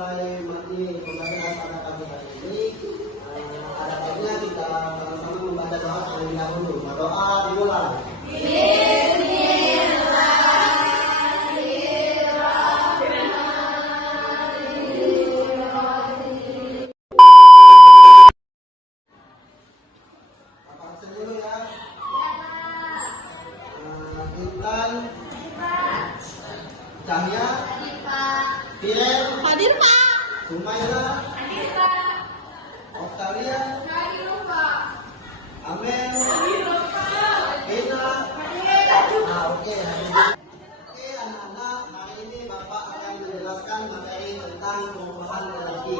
mulai ini pembacaan pada pagi hari ini, ada baiknya kita sama-sama membaca doa terlebih dahulu. Doa dimulai. Intan, Cahya, Tiren, Hadir Pak. Sumaila, Octavia, Amel, Eza. Oke, anak-anak, hari ini Bapak akan menjelaskan materi tentang perubahan energi.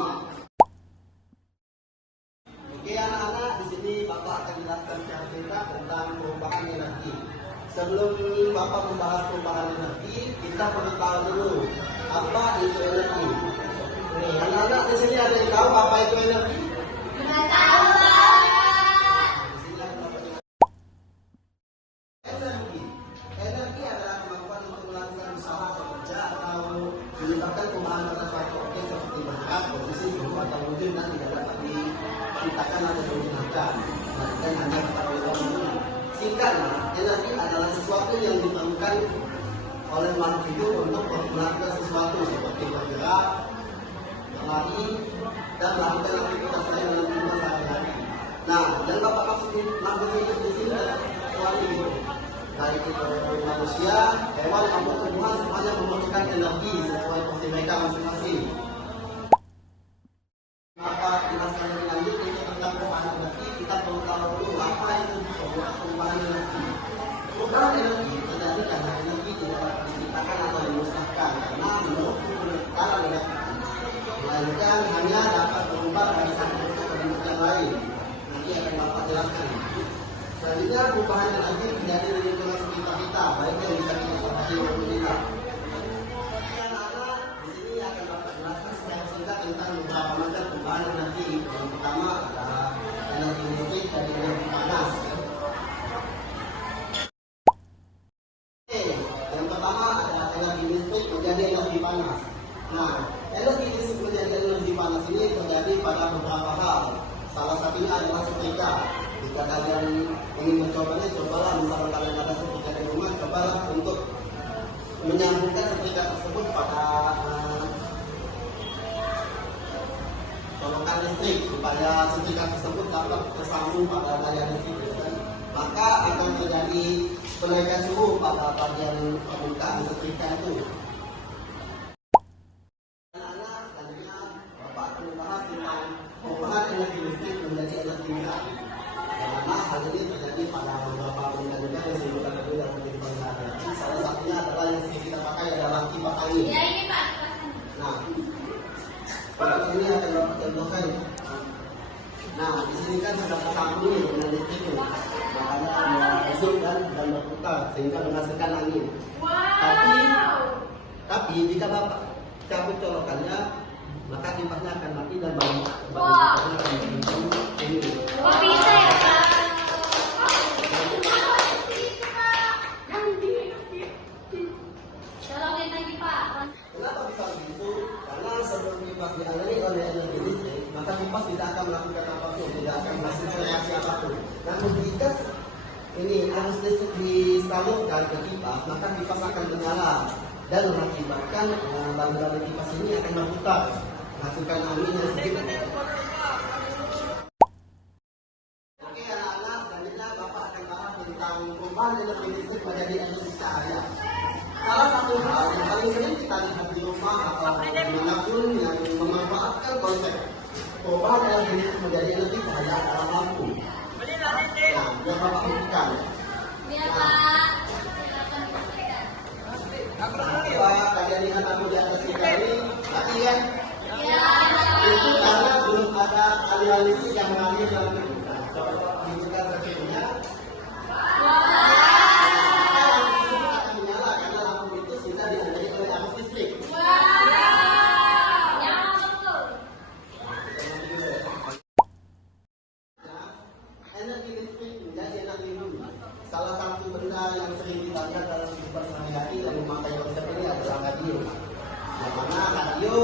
Oke, anak-anak, di sini Bapak akan jelaskan secara singkat tentang perubahan energi. Sebelum Bapak membahas perubahan energi, kita perlu tahu dulu apa itu energi. Nih, anak-anak di sini ada yang tahu apa itu energi? Nggak tahu Pak. Energi adalah kemampuan untuk melakukan usaha atau kerja atau menyebabkan perubahan pada suatu objek seperti bentuk, posisi, suhu atau wujud dan tidak dapat diciptakan atau dimusnahkan. Dan hanya kepada Allah. Singkatnya, energi adalah sesuatu yang diperlukan oleh makhluk hidup untuk melakukan sesuatu seperti bergerak, berlari, dan melakukan aktivitas lain dalam kehidupan sehari-hari. Nah, yang Bapak maksud makhluk hidup di sini adalah kecuali hidup. Baik itu manusia, hewan, maupun tumbuhan semuanya membutuhkan energi sesuai porsi mereka masing-masing. Maka jelaskan lebih lanjut itu tentang perubahan energi, kita perlu tahu dulu apa itu perubahan energi. Perubahan energi terjadi karena energi tidak dapat diciptakan atau dimusnahkan karena menurut cara negatif, melainkan hanya dapat berubah dari satu bentuk ke bentuk yang lain. Nanti akan Bapak jelaskan. Selanjutnya perubahan energi terjadi di lingkungan sekitar kita, baik yang bisa kita sadari maupun tidak. Anak-anak, di sini akan Bapak jelaskan secara singkat tentang beberapa macam perubahan energi. Yang pertama adalah energi listrik dari energi panas. Yang pertama ada energi listrik menjadi energi panas. Nah, energi listrik menjadi energi panas ini terjadi pada beberapa hal. Salah satunya adalah setrika. Jika kalian ingin mencobanya, cobalah misalnya kalian ada setrika di rumah, cobalah untuk menyambungkan setrika tersebut pada colokan listrik supaya setrika tersebut dapat tersambung pada daya listrik. Maka akan terjadi kenaikan suhu pada bagian permukaan setrika itu. Anak-anak, selanjutnya Bapak akan membahas tentang perubahan energi listrik menjadi energi mineral. Karena hal ini terjadi pada beberapa benda juga yang disebutkan dulu dalam kehidupan sehari-hari. Salah satunya adalah yang sering kita pakai adalah kipas angin. Ya ini Pak. Nah, kipas ini akan Bapak contohkan. Nah, di sini kan sudah tersambung dengan listrik itu. Makanya hidup dan berputar sehingga menghasilkan angin. Tapi jika Bapak cabut colokannya, maka kipasnya akan mati dan bahan akan ini. Oh bisa ya Pak. Tolongin lagi Pak. Kenapa bisa begitu? Karena sebelum kipas dialiri oleh energi listrik, maka kipas tidak akan melakukan apapun, tidak akan menghasilkan reaksi apapun. Namun jika ini arus listrik disalurkan ke kipas, maka kipas akan menyala dan mengakibatkan bahan-bahan kipas ini akan berputar, menghasilkan angin yang sedikit. Oke anak-anak, selanjutnya Bapak akan bahas tentang perubahan energi listrik menjadi energi cahaya. Salah satu hal yang paling sering kita lihat di rumah atau dimanapun yang memanfaatkan konsep perubahan energi listrik menjadi energi cahaya adalah lampu. Nah, biar Bapak buktikan. Iya Pak. Nah, kalian lihat aku di atas kita ini, mati ya? Iya. Itu karena belum ada aliran listrik yang mengalir dalam kita. Coba Bapak tunjukkan sertifikatnya. Akan menyala karena lampu itu sudah diandai oleh arus listrik. Yang betul. Energi listrik menjadi energi bumi. Salah satu benda yang sering kita lihat dalam kehidupan sehari-hari yang memakai konsep ini adalah radio. Yang mana radio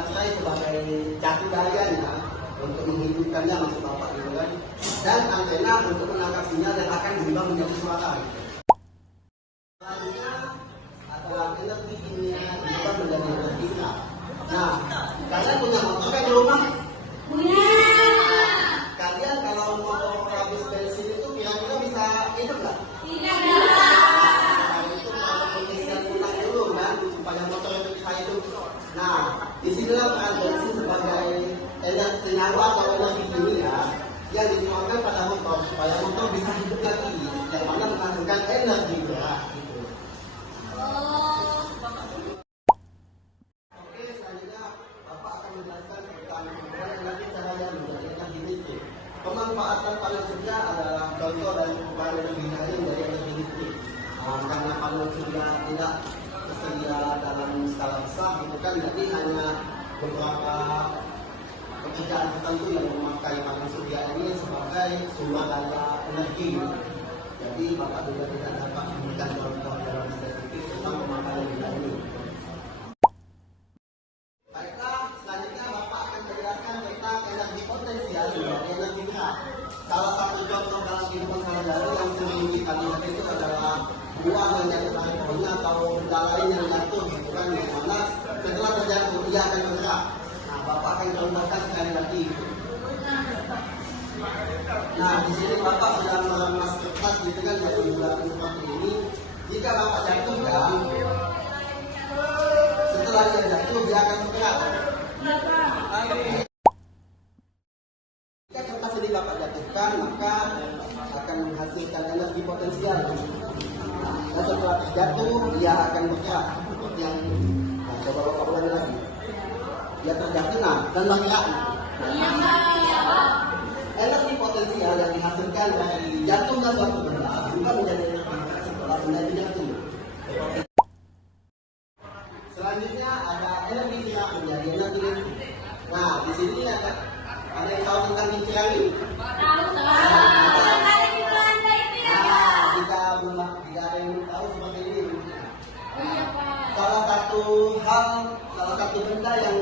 baterai sebagai jatuh dayanya untuk menghidupkannya maksud Bapak gitu kan. Dan antena untuk menangkap sinyal yang akan berubah menjadi suara. Selanjutnya adalah energi kimia berubah menjadi energi kimia. Nah, kalian punya motor kan di rumah? Punya. Kalian kalau mau habis bensin itu kira-kira bisa hidup nggak? Tidak. Nah, itu kalau pengisian ulang dulu kan supaya motor itu bisa hidup. Nah, disinilah peran bensin sebagai energi senyawa atau energi kimia yang dituangkan pada motor supaya motor bisa hidup lagi, yang mana menghasilkan energi gerak gitu. Oke, selanjutnya Bapak akan menjelaskan tentang penggunaan energi cahaya menjadi energi listrik. Pemanfaatan panel surya adalah contoh dari perubahan energi cahaya menjadi energi listrik. Karena panel surya tidak tersedia dalam skala besar, itu kan jadi hanya beberapa pekerjaan tertentu yang memakai panel surya ini sebagai sumber daya energi. Jadi Bapak juga tidak dapat memberikan contoh dalam spesifik tentang pemakaian energi ini. Baiklah, selanjutnya Bapak akan menjelaskan tentang energi potensial dan energi gerak. Salah satu contoh dalam kehidupan sehari-hari yang sering kita lihat itu adalah buah yang jatuh dari pohonnya atau benda lain yang jatuh gitu kan, yang mana setelah terjatuh dia akan bergerak. Nah, Bapak akan contohkan sekali lagi. Nah, di sini Bapak sudah melemas kertas gitu kan, jadi bulan seperti ini. Jika Bapak jatuh ya, setelah dia jatuh dia akan bergerak. Jika kertas ini Bapak jatuhkan, maka akan menghasilkan energi potensial. Dan setelah terjatuh dia akan bergerak seperti yang coba Bapak ulangi lagi. Dia terjatuh dan bergerak. Energi potensial yang dihasilkan dari jatuhnya suatu benda juga menjadi energi setelah benda itu jatuh. Selanjutnya ada energi gerak menjadi energi listrik. Nah, di sini ada yang tahu tentang kincir angin? Tahu. Nah, jika ada yang tahu seperti ini. Iya, Pak. Salah satu benda yang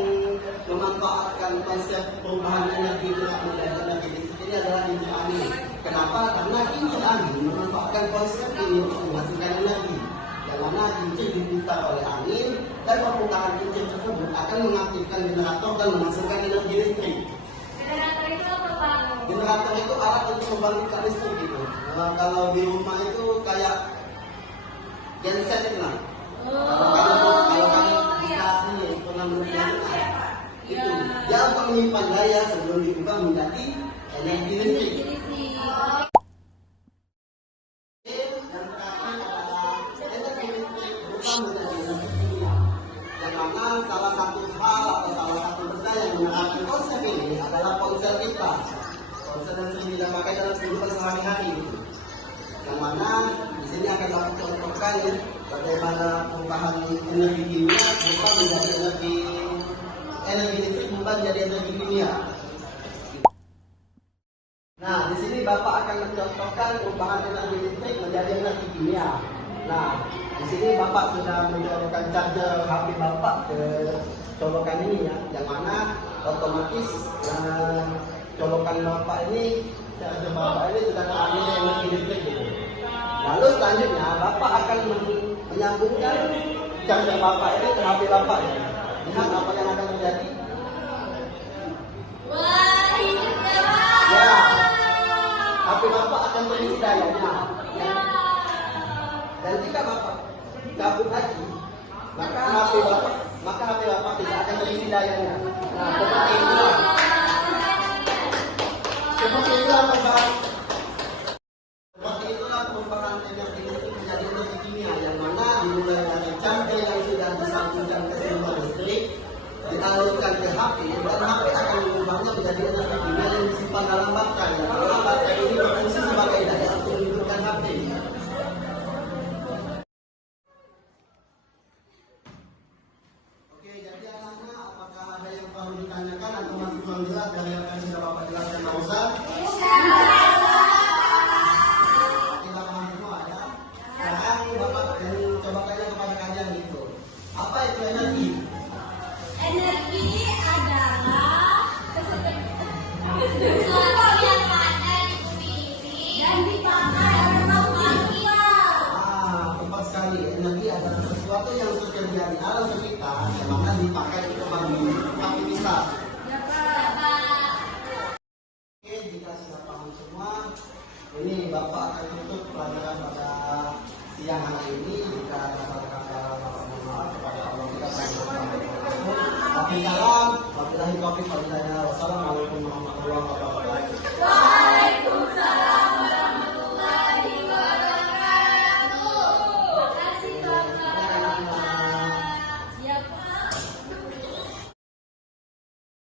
memanfaatkan konsep perubahan energi gerak menjadi energi listrik ini adalah kincir angin. Kenapa? Karena kincir angin memanfaatkan konsep ini untuk menghasilkan energi. Yang mana kincir diputar oleh angin dan perputaran kincir tersebut akan mengaktifkan generator dan menghasilkan energi listrik. Generator itu apa, Pak? Generator itu alat untuk membangkitkan listrik gitu. Nah, kalau di rumah itu kayak genset itu lah. Kalau kami bisa ini pernah melihat itu dia untuk menyimpan daya sebelum diubah menjadi energi listrik. Dan terakhir adalah energi listrik berubah menjadi energi kimia. Yang mana salah satu hal atau salah satu benda yang menerapkan konsep ini adalah ponsel kita. Ponsel yang sering kita pakai dalam kehidupan sehari-hari. Yang mana di sini akan dapat contohkan bagaimana perubahan energi kimia berubah menjadi energi listrik berubah menjadi energi kimia. Nah, di sini Bapak akan mencontohkan perubahan energi listrik menjadi energi kimia. Nah, di sini Bapak sudah mencolokkan charger HP Bapak ke colokan ini ya, yang mana otomatis colokan Bapak ini, charger Bapak ini sudah terambil energi listrik gitu. Lalu selanjutnya Bapak akan menyambungkan charger Bapak ini ke HP Bapak ya. Lihat apa yang akan terjadi. Wah, hidupnya, Pak. Ya, HP Bapak akan terisi dayanya. Ya. Dan jika Bapak cabut lagi, maka HP Bapak tidak akan terisi dayanya. Nah, seperti itulah. Seperti itulah perubahan energi listrik menjadi energi kimia, yang mana dimulai dari charger yang sudah disambungkan ke sumber listrik, dialirkan ke HP, dan HP akan mengubahnya menjadi energi kimia yang disimpan dalam baterai. Karena baterai ini berfungsi sebagai daya untuk menghidupkan HP. Oke, jadi anak-anak, apakah ada yang perlu ditanyakan atau masih kurang jelas dari apa yang sudah Bapak jelaskan barusan? Kita paham semua ya. Sekarang Bapak coba tanya kepada kalian gitu. Apa itu energi? Energi pakai itu bagi kami bisa. Ya, Pak. Oke, jika sudah paham semua, ini Bapak akan tutup pelajaran pada siang hari ini. Jika ada salah kata, Bapak mohon maaf kepada Allah kita tapi salam, wabillahi taufiq wal hidayah. Wassalamualaikum warahmatullahi wabarakatuh. Waalaikumsalam.